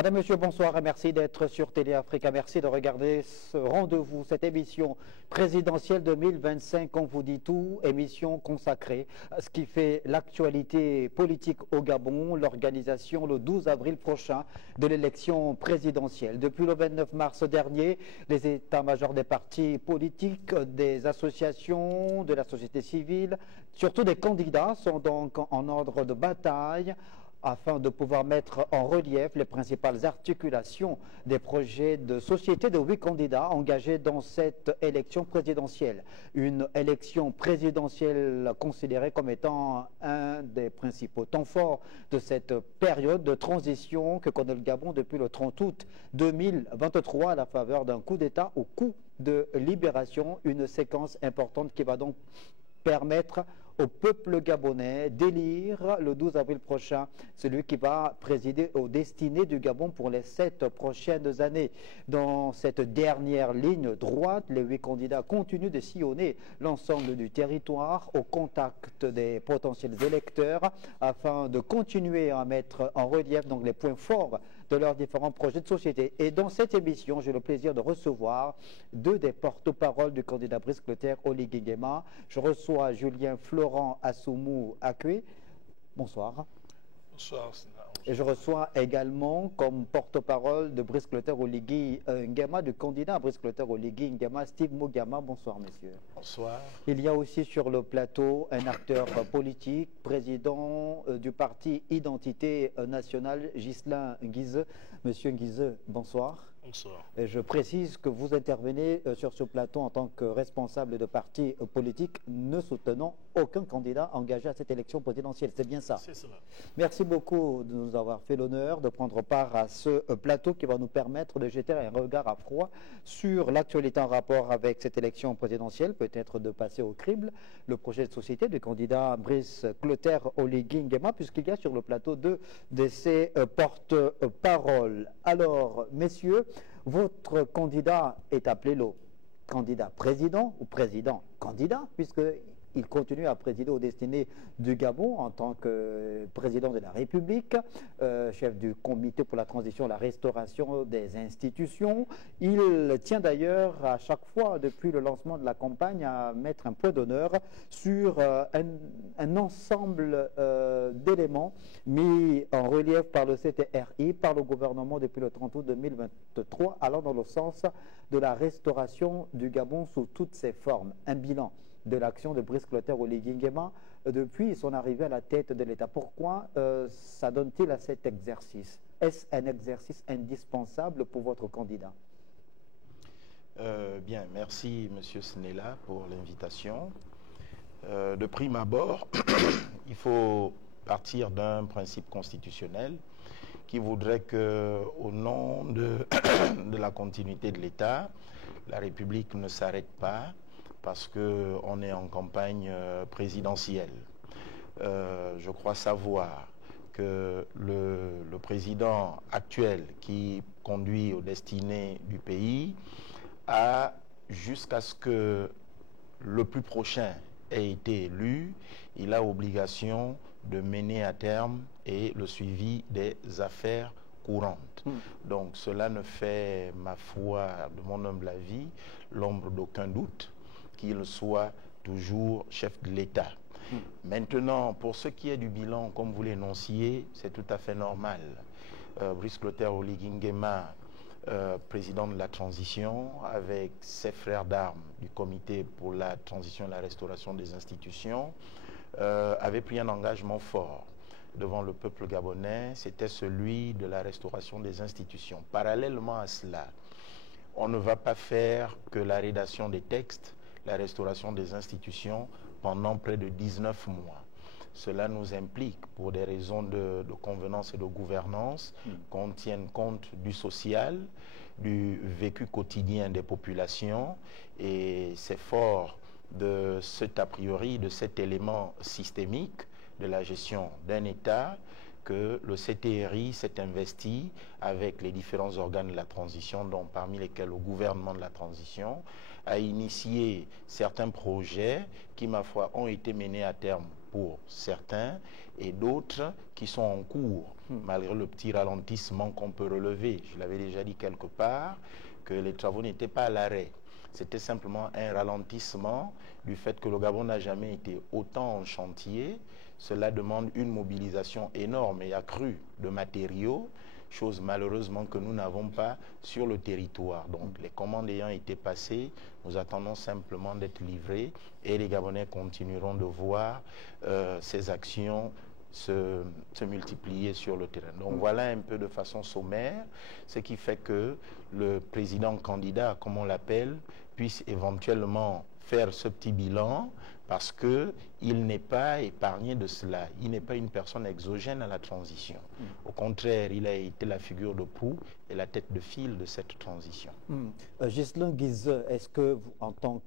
Madame, Monsieur, bonsoir et merci d'être sur Télé Africa. Merci de regarder ce rendez-vous, cette émission présidentielle 2025, on vous dit tout, émission consacrée à ce qui fait l'actualité politique au Gabon, l'organisation le 12 avril prochain de l'élection présidentielle. Depuis le 29 mars dernier, les états-majors des partis politiques, des associations, de la société civile, surtout des candidats sont donc en ordre de bataille afin de pouvoir mettre en relief les principales articulations des projets de société de 8 candidats engagés dans cette élection présidentielle. Une élection présidentielle considérée comme étant un des principaux temps forts de cette période de transition que connaît le Gabon depuis le 30 août 2023 à la faveur d'un coup d'État au coup de libération, une séquence importante qui va donc permettre au peuple gabonais d'élire le 12 avril prochain celui qui va présider aux destinées du Gabon pour les 7 prochaines années. Dans cette dernière ligne droite, les 8 candidats continuent de sillonner l'ensemble du territoire au contact des potentiels électeurs afin de continuer à mettre en relief donc les points forts de leurs différents projets de société. Et dans cette émission, j'ai le plaisir de recevoir deux des porte-paroles du candidat Brice Clotaire Oligui Nguema. Je reçois Julien Florent Assoumou Akwe. Bonsoir. Bonsoir. Et je reçois également comme porte-parole de Brice Clotaire Oligui Nguema, du candidat Brice Clotaire Oligui Nguema, Steve Mogama. Bonsoir, messieurs. Bonsoir. Il y a aussi sur le plateau un acteur politique, président du parti Identité Nationale, Ghislain Guizeux. Monsieur Guizeux, bonsoir. Bonsoir. Et je précise que vous intervenez sur ce plateau en tant que responsable de parti politique, ne soutenant aucun candidat engagé à cette élection présidentielle. C'est bien ça? C'est cela. Merci beaucoup de nous avoir fait l'honneur de prendre part à ce plateau qui va nous permettre de jeter un regard à froid sur l'actualité en rapport avec cette élection présidentielle, peut-être de passer au crible le projet de société du candidat Brice Clotaire Oligui Nguema, puisqu'il y a sur le plateau deux de ses porte-paroles. Alors, messieurs, votre candidat est appelé le candidat président ou président candidat, puisqu'il continue à présider aux destinées du Gabon en tant que président de la République, chef du comité pour la transition et la restauration des institutions. Il tient d'ailleurs à chaque fois, depuis le lancement de la campagne, à mettre un point d'honneur sur un ensemble d'éléments mis en relief par le CTRI, par le gouvernement depuis le 30 août 2023, allant dans le sens de la restauration du Gabon sous toutes ses formes. Un bilan de l'action de Brice Clotaire Oligui Nguema depuis son arrivée à la tête de l'État. Pourquoi s'adonne-t-il à cet exercice? Est-ce un exercice indispensable pour votre candidat? Bien, merci Monsieur Snella pour l'invitation. De prime abord, il faut partir d'un principe constitutionnel qui voudrait que, au nom de la continuité de l'État, la République ne s'arrête pas parce qu'on est en campagne présidentielle. Je crois savoir que le président actuel qui conduit aux destinées du pays a, jusqu'à ce que le plus prochain ait été élu, il a obligation de mener à terme et le suivi des affaires courantes. Donc cela ne fait, ma foi, de mon humble avis, l'ombre d'aucun doute qu'il soit toujours chef de l'État. Maintenant, pour ce qui est du bilan, comme vous l'énonciez, c'est tout à fait normal. Brice Clotaire Oligui Nguema, président de la transition, avec ses frères d'armes du comité pour la transition et la restauration des institutions, avait pris un engagement fort devant le peuple gabonais, c'était celui de la restauration des institutions. Parallèlement à cela, on ne va pas faire que la rédaction des textes, la restauration des institutions pendant près de 19 mois. Cela nous implique, pour des raisons de convenance et de gouvernance, qu'on tienne compte du social, du vécu quotidien des populations, et c'est fort de cet a priori, de cet élément systémique de la gestion d'un État que le CTRI s'est investi avec les différents organes de la transition, dont parmi lesquels le gouvernement de la transition a initié certains projets qui, ma foi, ont été menés à terme pour certains et d'autres qui sont en cours, malgré le petit ralentissement qu'on peut relever. Je l'avais déjà dit quelque part, que les travaux n'étaient pas à l'arrêt. C'était simplement un ralentissement du fait que le Gabon n'a jamais été autant en chantier. Cela demande une mobilisation énorme et accrue de matériaux, chose malheureusement que nous n'avons pas sur le territoire. Donc les commandes ayant été passées, nous attendons simplement d'être livrés et les Gabonais continueront de voir ces actions se multiplier sur le terrain. Donc voilà un peu de façon sommaire, ce qui fait que le président candidat, comme on l'appelle, puisse éventuellement faire ce petit bilan parce qu'il n'est pas épargné de cela. Il n'est pas une personne exogène à la transition. Au contraire, il a été la figure de proue et la tête de file de cette transition. Ghislain Guizeux, est-ce que vous, en tant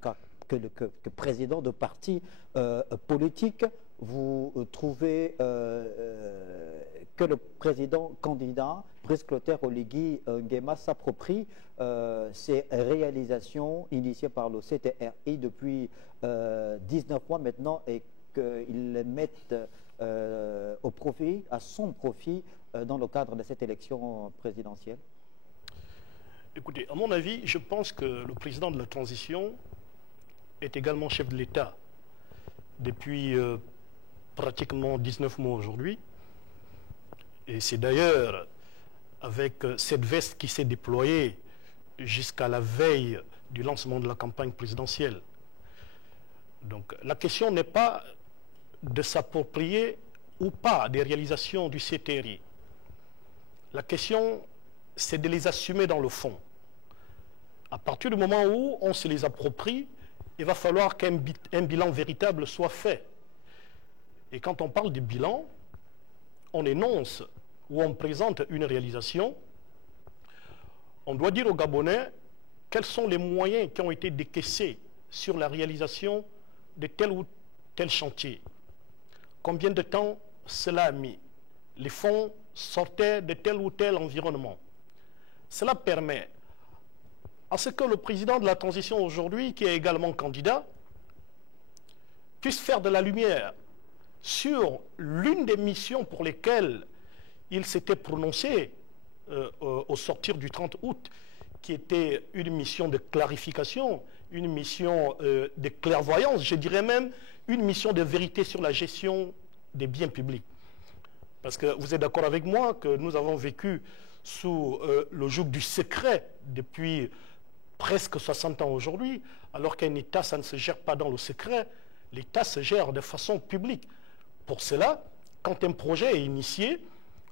que président de parti politique, vous trouvez que le président candidat, Brice Clotaire Oligui Nguema, s'approprie ces réalisations initiées par le CTRI depuis 19 mois maintenant et qu'ils les mettent au profit, à son profit, dans le cadre de cette élection présidentielle? Écoutez, à mon avis, je pense que le président de la transition est également chef de l'État depuis pratiquement 19 mois aujourd'hui. Et c'est d'ailleurs avec cette veste qui s'est déployée jusqu'à la veille du lancement de la campagne présidentielle. Donc la question n'est pas de s'approprier ou pas des réalisations du CTRI. La question, c'est de les assumer dans le fond. À partir du moment où on se les approprie, il va falloir qu'un bilan véritable soit fait. Et quand on parle de bilan, on énonce ou on présente une réalisation, on doit dire aux Gabonais quels sont les moyens qui ont été décaissés sur la réalisation de tel ou tel chantier. Combien de temps cela a mis? Les fonds sortaient de tel ou tel environnement. Cela permet à ce que le président de la transition aujourd'hui, qui est également candidat, puisse faire de la lumière sur l'une des missions pour lesquelles il s'était prononcé au sortir du 30 août, qui était une mission de clarification, une mission de clairvoyance, je dirais même une mission de vérité sur la gestion des biens publics. Parce que vous êtes d'accord avec moi que nous avons vécu sous le joug du secret depuis presque 60 ans aujourd'hui, alors qu'un État, ça ne se gère pas dans le secret, l'État se gère de façon publique. Pour cela, quand un projet est initié,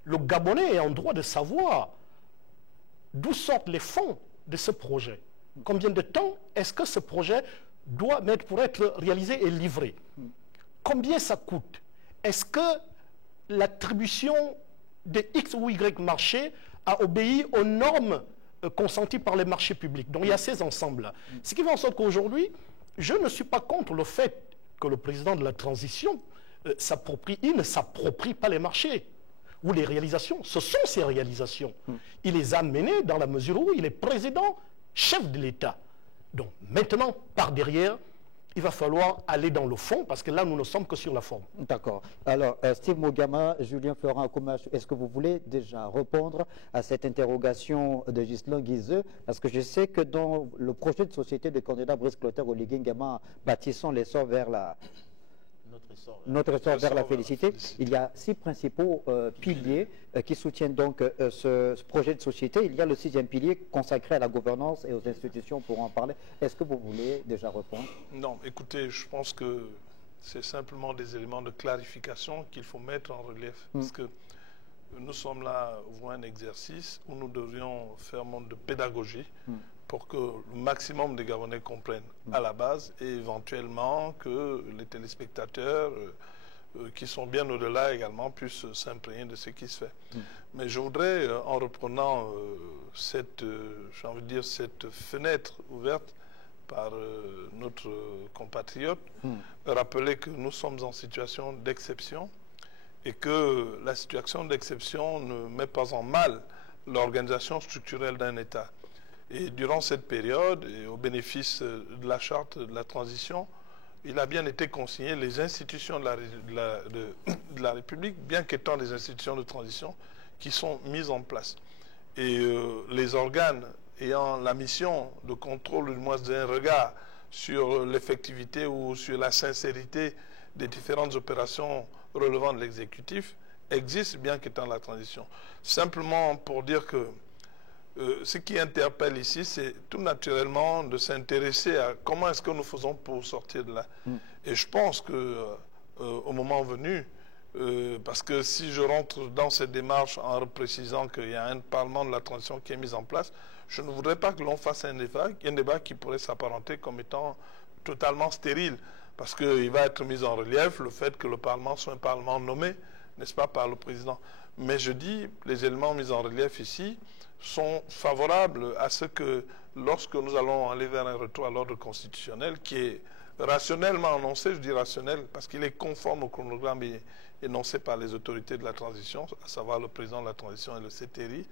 le Gabonais est en droit de savoir d'où sortent les fonds de ce projet. Combien de temps est-ce que ce projet doit mettre pour être réalisé et livré? Combien ça coûte? Est-ce que l'attribution de X ou Y marché a obéi aux normes consenties par les marchés publics? Donc il y a ces ensembles-là. Ce qui fait en sorte qu'aujourd'hui, je ne suis pas contre le fait que le président de la transition s'approprie. Il ne s'approprie pas les marchés ou les réalisations. Ce sont ses réalisations. Il les a menées dans la mesure où il est président, chef de l'État. Donc maintenant, par derrière, il va falloir aller dans le fond, parce que là, nous ne sommes que sur la forme. D'accord. Alors, Steve Mogama, Julien Florent Akumache, est-ce que vous voulez déjà répondre à cette interrogation de Ghislain Guizeux? Parce que je sais que dans le projet de société du candidat Brice Clotaire Oligui Nguema, bâtissons l'essor vers la... Notre essor vers la félicité. Il y a 6 principaux piliers qui soutiennent donc ce projet de société. Il y a le 6e pilier consacré à la gouvernance et aux institutions pour en parler. Est-ce que vous voulez déjà répondre? Non, écoutez, je pense que c'est simplement des éléments de clarification qu'il faut mettre en relief. Parce que nous sommes là pour un exercice où nous devrions faire montre de pédagogie pour que le maximum des Gabonais comprennent à la base et éventuellement que les téléspectateurs qui sont bien au-delà également puissent s'imprégner de ce qui se fait. Mais je voudrais, en reprenant cette fenêtre ouverte par notre compatriote, rappeler que nous sommes en situation d'exception et que la situation d'exception ne met pas en mal l'organisation structurelle d'un État. Et durant cette période, et au bénéfice de la charte de la transition, il a bien été consigné les institutions de la République, bien qu'étant des institutions de transition, qui sont mises en place. Et les organes ayant la mission de contrôle, du moins d'un regard sur l'effectivité ou sur la sincérité des différentes opérations relevant de l'exécutif, existent bien qu'étant la transition. Simplement pour dire que ce qui interpelle ici, c'est tout naturellement de s'intéresser à comment est-ce que nous faisons pour sortir de là. Et je pense que au moment venu, parce que si je rentre dans cette démarche en précisant qu'il y a un parlement de la transition qui est mis en place, je ne voudrais pas que l'on fasse un débat qui pourrait s'apparenter comme étant totalement stérile, parce qu'il va être mis en relief le fait que le parlement soit un parlement nommé, n'est-ce pas, par le président. Mais je dis, les éléments mis en relief ici sont favorables à ce que, lorsque nous allons aller vers un retour à l'ordre constitutionnel, qui est rationnellement annoncé, je dis rationnel, parce qu'il est conforme au chronogramme énoncé par les autorités de la transition, à savoir le président de la transition et le CTRI,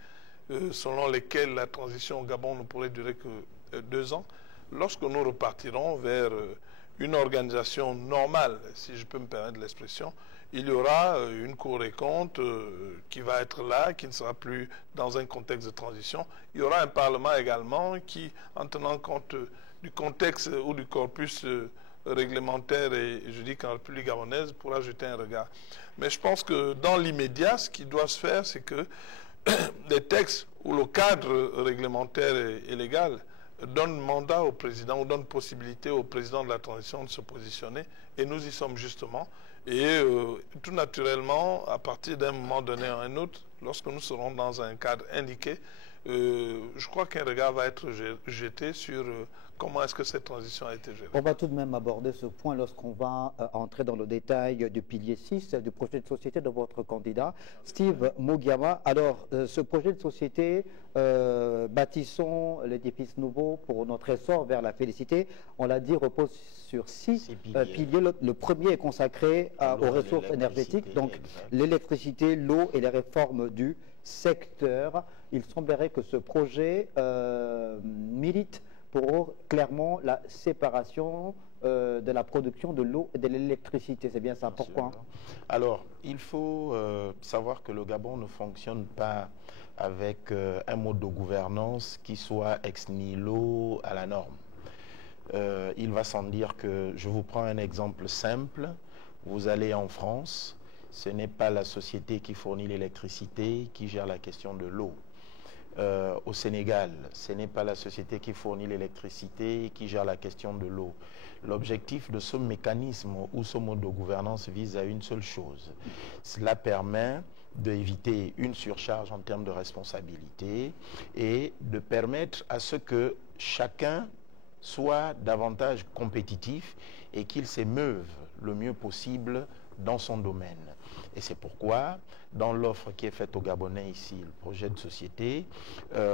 selon lesquels la transition au Gabon ne pourrait durer que 2 ans, lorsque nous repartirons vers une organisation normale, si je peux me permettre l'expression, il y aura une Cour des comptes qui va être là, qui ne sera plus dans un contexte de transition. Il y aura un Parlement également qui, en tenant compte du contexte ou du corpus réglementaire, et je dis qu'en République gabonaise, pourra jeter un regard. Mais je pense que dans l'immédiat, ce qui doit se faire, c'est que des textes où le cadre réglementaire et légal donne mandat au président ou donne possibilité au président de la transition de se positionner, et nous y sommes justement. Et tout naturellement, à partir d'un moment donné à un autre, lorsque nous serons dans un cadre indiqué, je crois qu'un regard va être jeté sur comment est-ce que cette transition a été gérée. On va tout de même aborder ce point lorsqu'on va entrer dans le détail du pilier 6 du projet de société de votre candidat, Steve Mugiama. Alors, ce projet de société, bâtissons l'édifice nouveau pour notre essor vers la félicité, on l'a dit, repose sur 6 piliers. Le premier est consacré aux ressources énergétiques, donc l'électricité, l'eau et les réformes du secteur. Il semblerait que ce projet milite pour clairement la séparation de la production de l'eau et de l'électricité. C'est bien ça. Pourquoi? Alors, il faut savoir que le Gabon ne fonctionne pas avec un mode de gouvernance qui soit ex nihilo à la norme. Il va sans dire que, je vous prends un exemple simple, vous allez en France, ce n'est pas la société qui fournit l'électricité qui gère la question de l'eau. Au Sénégal, ce n'est pas la société qui fournit l'électricité qui gère la question de l'eau. L'objectif de ce mécanisme ou ce mode de gouvernance vise à une seule chose. Cela permet d'éviter une surcharge en termes de responsabilité et de permettre à ce que chacun soit davantage compétitif et qu'il s'émeuve le mieux possible dans son domaine. Et c'est pourquoi, dans l'offre qui est faite aux Gabonais ici, le projet de société,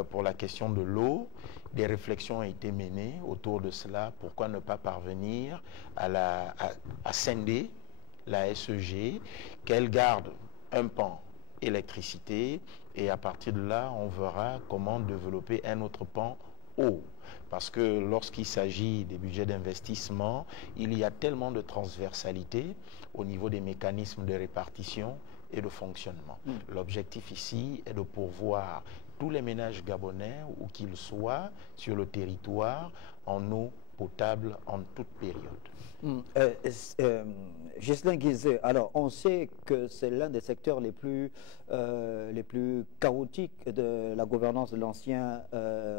pour la question de l'eau, des réflexions ont été menées autour de cela. Pourquoi ne pas parvenir à scinder la SEG, qu'elle garde un pan électricité, et à partir de là, on verra comment développer un autre pan eau. Parce que lorsqu'il s'agit des budgets d'investissement, il y a tellement de transversalité au niveau des mécanismes de répartition et de fonctionnement. L'objectif ici est de pourvoir tous les ménages gabonais, où qu'ils soient sur le territoire, en eau potable en toute période. Ghislain Guizet, alors on sait que c'est l'un des secteurs les plus chaotiques de la gouvernance de l'ancien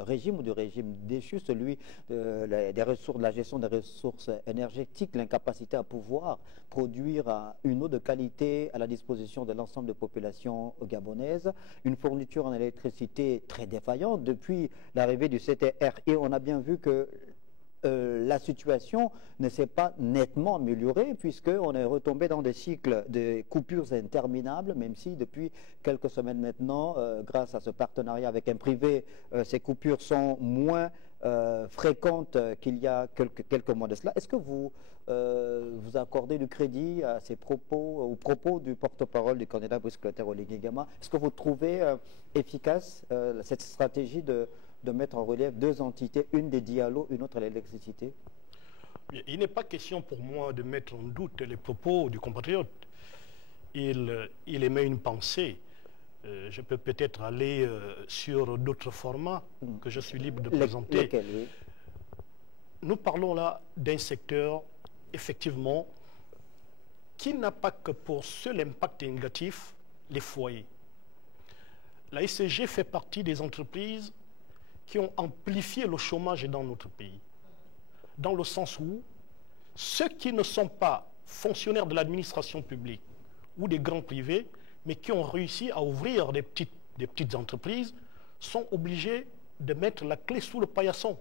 régime ou du régime déchu, celui des ressources, de la gestion des ressources énergétiques, l'incapacité à pouvoir produire une eau de qualité à la disposition de l'ensemble des populations gabonaises, une fourniture en électricité très défaillante depuis l'arrivée du CTR. Et on a bien vu que la situation ne s'est pas nettement améliorée, puisqu'on est retombé dans des cycles de coupures interminables, même si depuis quelques semaines maintenant, grâce à ce partenariat avec un privé, ces coupures sont moins fréquentes qu'il y a quelques mois de cela. Est-ce que vous accordez du crédit à ces propos, aux propos du porte-parole du candidat Brice Clotaire Oligui Nguema? Est-ce que vous trouvez efficace cette stratégie de mettre en relief deux entités, une dédiée à l'eau, une autre à l'électricité? Il n'est pas question pour moi de mettre en doute les propos du compatriote. Il émet une pensée. Je peux peut-être aller sur d'autres formats que je suis libre de présenter. Lesquels, oui. Nous parlons là d'un secteur, effectivement, qui n'a pas que pour seul impact négatif les foyers. La SCG fait partie des entreprises qui ont amplifié le chômage dans notre pays, dans le sens où ceux qui ne sont pas fonctionnaires de l'administration publique ou des grands privés, mais qui ont réussi à ouvrir des petites entreprises, sont obligés de mettre la clé sous le paillasson.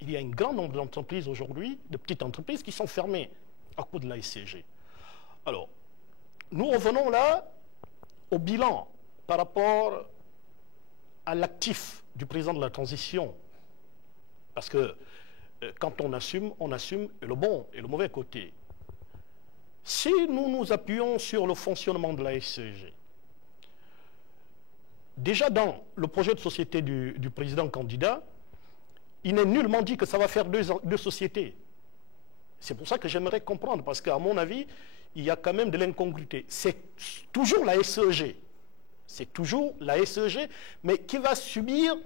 Il y a un grand nombre d'entreprises aujourd'hui, de petites entreprises, qui sont fermées à cause de la SCG. Alors, nous revenons là au bilan par rapport à l'actif du président de la transition. Parce que quand on assume le bon et le mauvais côté. Si nous nous appuyons sur le fonctionnement de la SCG, déjà dans le projet de société du président candidat, il n'est nullement dit que ça va faire deux sociétés. C'est pour ça que j'aimerais comprendre, parce qu'à mon avis, il y a quand même de l'incongruité. C'est toujours la SCG. C'est toujours la SCG, mais qui va subir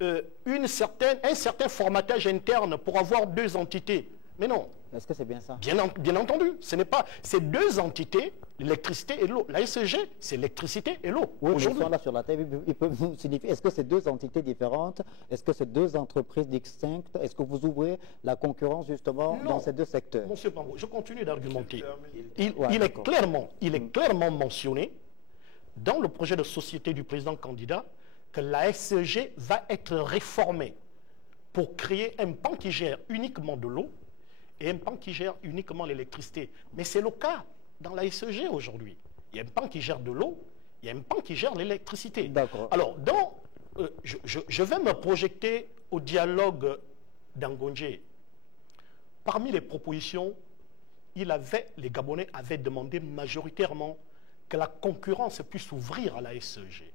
un certain formatage interne pour avoir deux entités. Mais non. Est-ce que c'est bien ça? Bien entendu. Ce n'est pas ces deux entités, l'électricité et l'eau. La SCG, c'est l'électricité et l'eau. Oui, mais ils sont là sur la table. Ils peuvent nous signifier. Est-ce que c'est deux entités différentes? Est-ce que c'est deux entreprises distinctes? Est-ce que vous ouvrez la concurrence justement dans ces deux secteurs? Monsieur Pambo, je continue d'argumenter. Ouais, il est clairement mentionné dans le projet de société du président candidat que la SCG va être réformée pour créer un pan qui gère uniquement de l'eau et un pan qui gère uniquement l'électricité. Mais c'est le cas dans la SCG aujourd'hui. Il y a un pan qui gère de l'eau, il y a un pan qui gère l'électricité. D'accord. Alors, je vais me projeter au dialogue d'Angondje. Parmi les propositions, les Gabonais avaient demandé majoritairement que la concurrence puisse s'ouvrir à la SCG.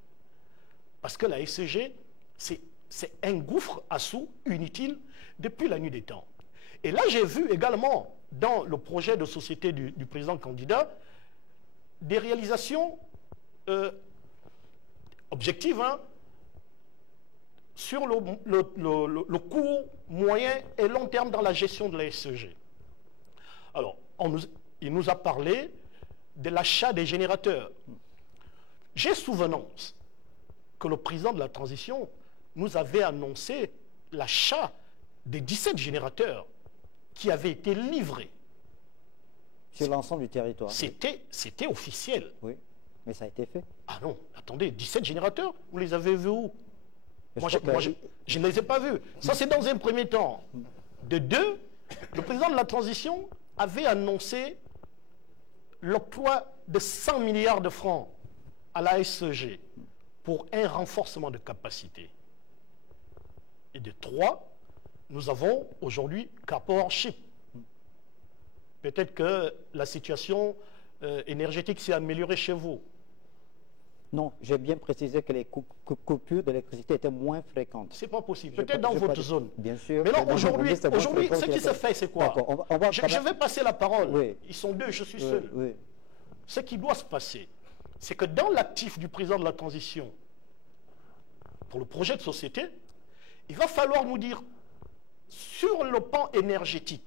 Parce que la SCG, c'est un gouffre à sous inutile depuis la nuit des temps. Et là, j'ai vu également, dans le projet de société du président candidat, des réalisations objectives sur le court, moyen et long terme dans la gestion de la SCG. Alors, il nous a parlé de l'achat des générateurs. J'ai souvenance que le président de la transition nous avait annoncé l'achat des 17 générateurs qui avaient été livrés. Sur l'ensemble du territoire. C'était officiel. Oui, mais ça a été fait. Ah non, attendez, 17 générateurs, vous les avez vus où? Moi, je ne les ai pas vus. Ça, c'est dans un premier temps. De deux, le président de la transition avait annoncé l'octroi de 100 milliards de francs à la SCG pour un renforcement de capacité. Et de trois, nous avons aujourd'hui Capor Chip. Peut-être que la situation énergétique s'est améliorée chez vous. Non, j'ai bien précisé que les coupures d'électricité étaient moins fréquentes. C'est pas possible. Peut-être dans votre zone. Bien sûr. Mais non, aujourd'hui, ce qui se fait, c'est quoi? Je vais passer la parole. Oui. Ils sont deux, je suis seul. Oui. Ce qui doit se passer, c'est que dans l'actif du président de la transition, pour le projet de société, il va falloir nous dire, sur le plan énergétique,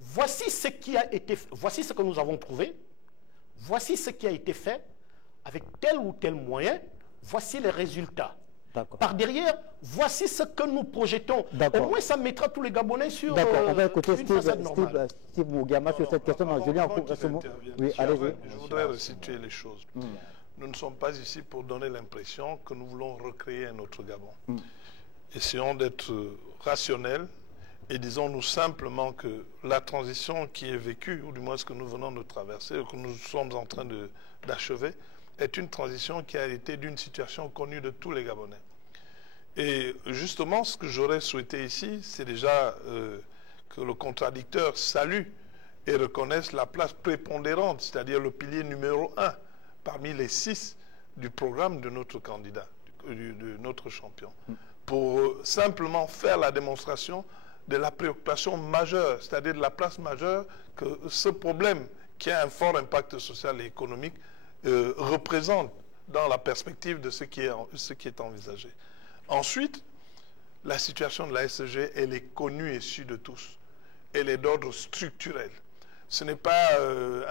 voici ce que nous avons trouvé, voici ce qui a été fait, avec tel ou tel moyen, voici les résultats. Par derrière, voici ce que nous projetons. Au moins, ça mettra tous les Gabonais sur on va écouter Steve Mougama sur cette question. Julien, oui, je voudrais resituer les choses. Nous ne sommes pas ici pour donner l'impression que nous voulons recréer un autre Gabon. Essayons d'être rationnels et disons-nous simplement que la transition qui est vécue, ou du moins ce que nous venons de traverser, ou que nous sommes en train d'achever, est une transition qui a été d'une situation connue de tous les Gabonais. Et justement, ce que j'aurais souhaité ici, c'est déjà que le contradicteur salue et reconnaisse la place prépondérante, c'est-à-dire le pilier numéro 1 parmi les 6 du programme de notre candidat, de notre champion, pour simplement faire la démonstration de la préoccupation majeure, c'est-à-dire de la place majeure que ce problème qui a un fort impact social et économique représente dans la perspective de ce qui est envisagé. Ensuite, la situation de la SG, elle est connue et issue de tous. Elle est d'ordre structurel. Ce n'est pas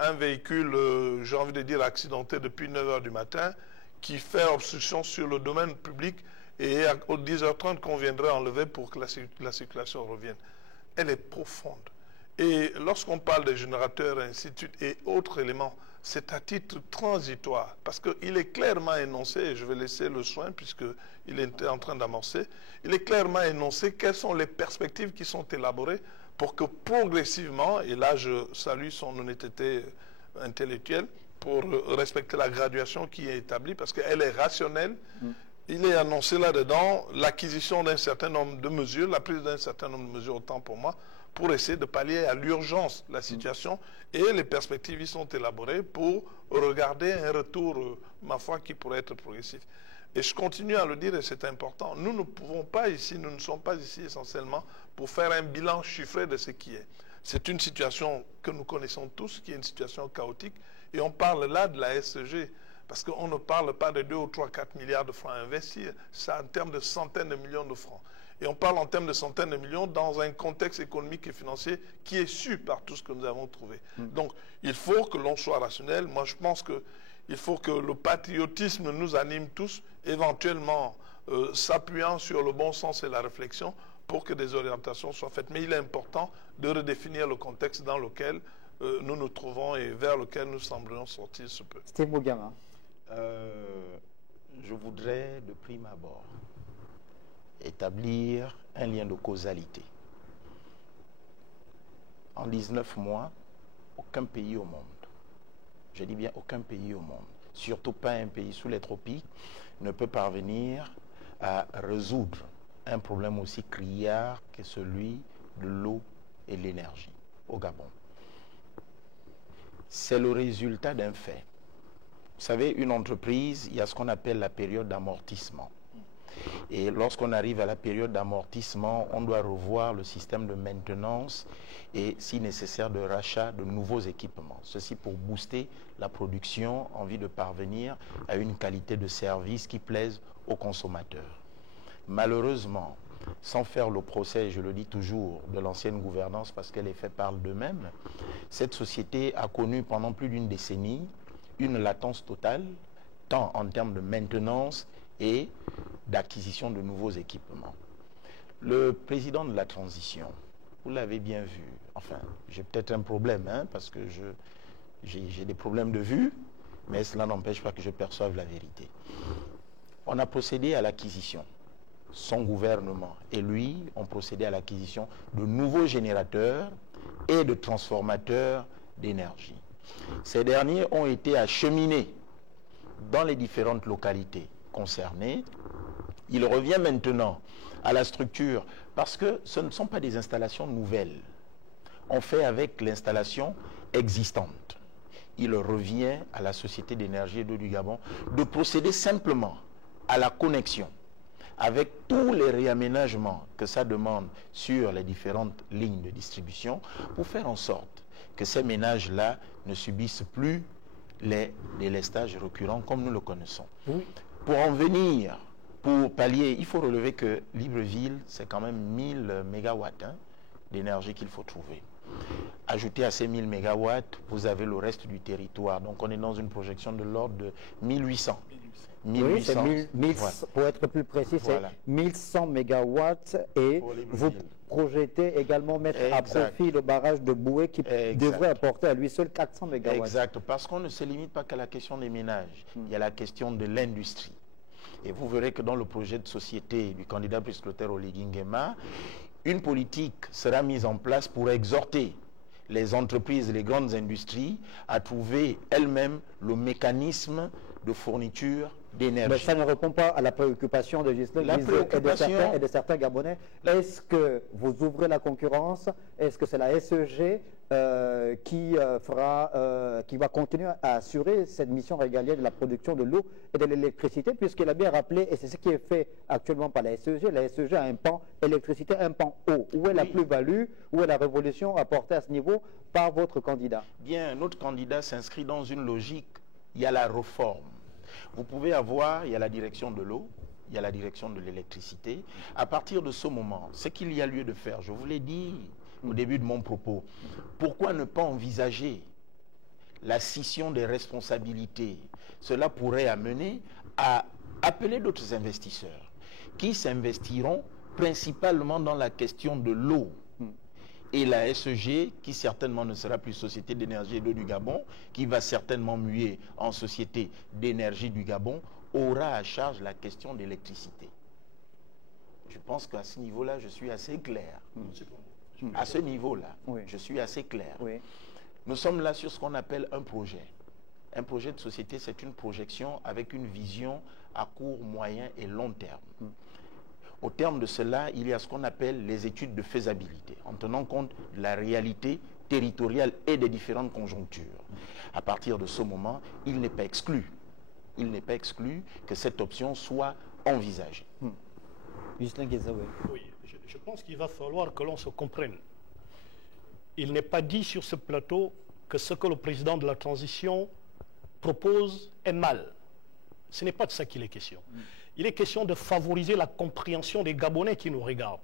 un véhicule, j'ai envie de dire, accidenté depuis 9 h du matin qui fait obstruction sur le domaine public et aux 10h30 qu'on viendrait enlever pour que la circulation revienne. Elle est profonde. Et lorsqu'on parle des générateurs, ainsi de suite, et autres éléments, c'est à titre transitoire, parce qu'il est clairement énoncé, et je vais laisser le soin puisqu'il est en train d'amorcer, il est clairement énoncé quelles sont les perspectives qui sont élaborées pour que progressivement, et là je salue son honnêteté intellectuelle, pour respecter la graduation qui est établie, parce qu'elle est rationnelle. Il est annoncé là-dedans l'acquisition d'un certain nombre de mesures, la prise d'un certain nombre de mesures, autant pour moi, pour essayer de pallier à l'urgence la situation, et les perspectives y sont élaborées pour regarder un retour, ma foi, qui pourrait être progressif. Et je continue à le dire, et c'est important, nous ne pouvons pas ici, nous ne sommes pas ici essentiellement pour faire un bilan chiffré de ce qui est. C'est une situation que nous connaissons tous, qui est une situation chaotique, et on parle là de la SG, parce qu'on ne parle pas de 2 ou 3, 4 milliards de francs à investir, c'est en termes de centaines de millions de francs. Et on parle en termes de centaines de millions dans un contexte économique et financier qui est su par tout ce que nous avons trouvé. Donc, il faut que l'on soit rationnel. Moi, je pense qu'il faut que le patriotisme nous anime tous, éventuellement s'appuyant sur le bon sens et la réflexion pour que des orientations soient faites. Mais il est important de redéfinir le contexte dans lequel nous nous trouvons et vers lequel nous semblons sortir ce peu. Steve Mugama. Je voudrais, de prime abord, établir un lien de causalité. En 19 mois, aucun pays au monde, je dis bien aucun pays au monde, surtout pas un pays sous les tropiques, ne peut parvenir à résoudre un problème aussi criard que celui de l'eau et de l'énergie au Gabon. C'est le résultat d'un fait. Vous savez, une entreprise, il y a ce qu'on appelle la période d'amortissement. Et lorsqu'on arrive à la période d'amortissement, on doit revoir le système de maintenance et, si nécessaire, de rachat de nouveaux équipements. Ceci pour booster la production en vue de parvenir à une qualité de service qui plaise aux consommateurs. Malheureusement, sans faire le procès, je le dis toujours, de l'ancienne gouvernance, parce que les faits parlent d'eux-mêmes, cette société a connu pendant plus d'une décennie une latence totale, tant en termes de maintenance et d'acquisition de nouveaux équipements. Le président de la transition, vous l'avez bien vu, enfin, j'ai peut-être un problème, parce que j'ai des problèmes de vue, mais cela n'empêche pas que je perçoive la vérité. On a procédé à l'acquisition. Son gouvernement et lui ont procédé à l'acquisition de nouveaux générateurs et de transformateurs d'énergie. Ces derniers ont été acheminés dans les différentes localités concernées. Il revient maintenant à la structure, parce que ce ne sont pas des installations nouvelles. On fait avec l'installation existante. Il revient à la Société d'énergie et d'eau du Gabon de procéder simplement à la connexion avec tous les réaménagements que ça demande sur les différentes lignes de distribution pour faire en sorte que ces ménages-là ne subissent plus les délestages récurrents comme nous le connaissons. Oui. Pour en venir, pour pallier, il faut relever que Libreville, c'est quand même 1000 mégawatts d'énergie qu'il faut trouver. Ajouté à ces 1000 mégawatts, vous avez le reste du territoire. Donc on est dans une projection de l'ordre de 1800. 1800. Oui, voilà. Pour être plus précis, voilà. C'est 1100 mégawatts et vous projetez également mettre à profit le barrage de Boué qui devrait apporter à lui seul 400 mégawatts. Exact, parce qu'on ne se limite pas qu'à la question des ménages. Il y a la question de l'industrie. Et vous verrez que dans le projet de société du candidat Brice-Clotaire Oligui Nguema, une politique sera mise en place pour exhorter les entreprises et les grandes industries à trouver elles-mêmes le mécanisme de fourniture d'énergie. Mais ça ne répond pas à la préoccupation de Ghislain et de certains Gabonais. Est-ce que vous ouvrez la concurrence? Est-ce que c'est la SEG qui va continuer à assurer cette mission régalienne de la production de l'eau et de l'électricité, puisqu'il a bien rappelé, et c'est ce qui est fait actuellement par la SEG a un pan électricité, un pan eau. Où est la plus-value, où est la révolution apportée à ce niveau par votre candidat? Bien, notre candidat s'inscrit dans une logique, il y a la réforme. Vous pouvez avoir, il y a la direction de l'eau, il y a la direction de l'électricité. À partir de ce moment, ce qu'il y a lieu de faire, je vous l'ai dit au début de mon propos, pourquoi ne pas envisager la scission des responsabilités? Cela pourrait amener à appeler d'autres investisseurs qui s'investiront principalement dans la question de l'eau. Et la SEG, qui certainement ne sera plus Société d'énergie et d'eau du Gabon, qui va certainement muer en Société d'énergie du Gabon, aura à charge la question d'électricité. Je pense qu'à ce niveau-là, je suis assez clair. À ce niveau-là, oui, je suis assez clair. Oui. Nous sommes là sur ce qu'on appelle un projet. Un projet de société, c'est une projection avec une vision à court, moyen et long terme. Au terme de cela, il y a ce qu'on appelle les études de faisabilité, en tenant compte de la réalité territoriale et des différentes conjonctures. À partir de ce moment, il n'est pas exclu que cette option soit envisagée. Oui, je pense qu'il va falloir que l'on se comprenne. Il n'est pas dit sur ce plateau que ce que le président de la transition propose est mal. Ce n'est pas de ça qu'il est question. Il est question de favoriser la compréhension des Gabonais qui nous regardent.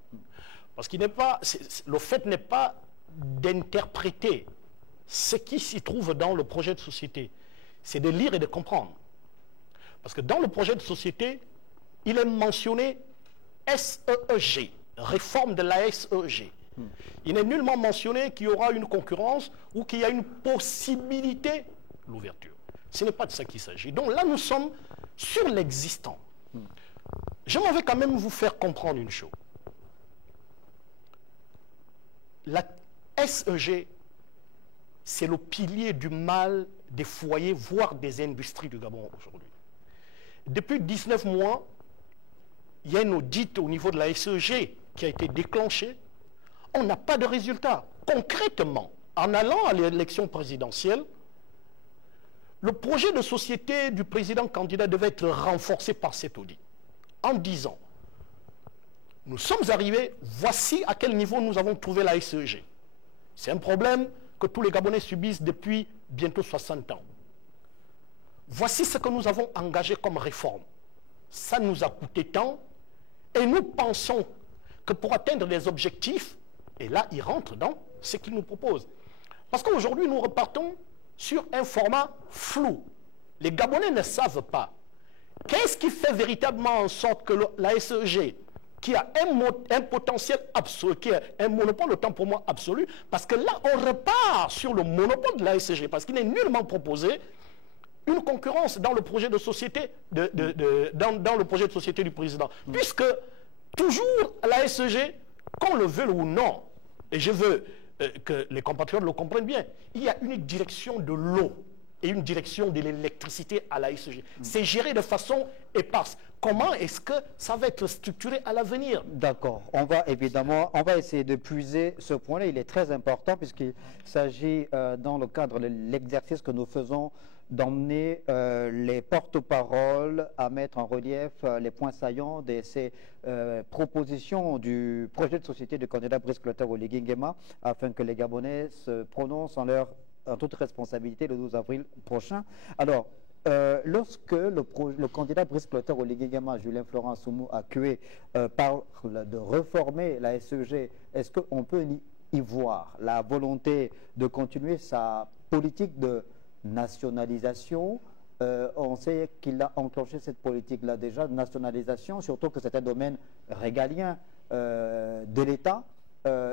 Parce qu'il n'est pas, le fait n'est pas d'interpréter ce qui s'y trouve dans le projet de société. C'est de lire et de comprendre. Parce que dans le projet de société, il est mentionné SEEG, réforme de la SEG. Il n'est nullement mentionné qu'il y aura une concurrence ou qu'il y a une possibilité d'ouverture. Ce n'est pas de ça qu'il s'agit. Donc là, nous sommes sur l'existant. J'aimerais quand même vous faire comprendre une chose. La SEG, c'est le pilier du mal des foyers, voire des industries du Gabon aujourd'hui. Depuis 19 mois, il y a un audit au niveau de la SEG qui a été déclenché. On n'a pas de résultat. Concrètement, en allant à l'élection présidentielle, le projet de société du président candidat devait être renforcé par cet audit, en disant, nous sommes arrivés, voici à quel niveau nous avons trouvé la SEG. C'est un problème que tous les Gabonais subissent depuis bientôt 60 ans. Voici ce que nous avons engagé comme réforme. Ça nous a coûté tant, et nous pensons que pour atteindre les objectifs, et là, il rentre dans ce qu'il nous propose. Parce qu'aujourd'hui, nous repartons sur un format flou. Les Gabonais ne savent pas. Qu'est-ce qui fait véritablement en sorte que la SEG, qui a un potentiel absolu, qui a un monopole autant pour moi absolu, parce que là, on repart sur le monopole de la SEG, parce qu'il n'est nullement proposé une concurrence dans le projet de société, dans le projet de société du président. Puisque toujours la SEG, qu'on le veuille ou non, et je veux que les compatriotes le comprennent bien, il y a une direction de l'eau et une direction de l'électricité à la SEG. C'est géré de façon éparse. Comment est-ce que ça va être structuré à l'avenir? D'accord. On va essayer de puiser ce point-là. Il est très important puisqu'il s'agit, dans le cadre de l'exercice que nous faisons, d'emmener les porte-paroles à mettre en relief les points saillants de ces propositions du projet de société du candidat Brice Clotaire Oligui Nguema, afin que les Gabonais se prononcent en toute responsabilité le 12 avril prochain. Alors, lorsque le candidat Brice Clotaire Oligui Nguema, Julien Florent Soumou Akué, parle de réformer la SEG, est-ce qu'on peut y voir la volonté de continuer sa politique de nationalisation? On sait qu'il a enclenché cette politique-là déjà, de nationalisation, surtout que c'est un domaine régalien de l'État.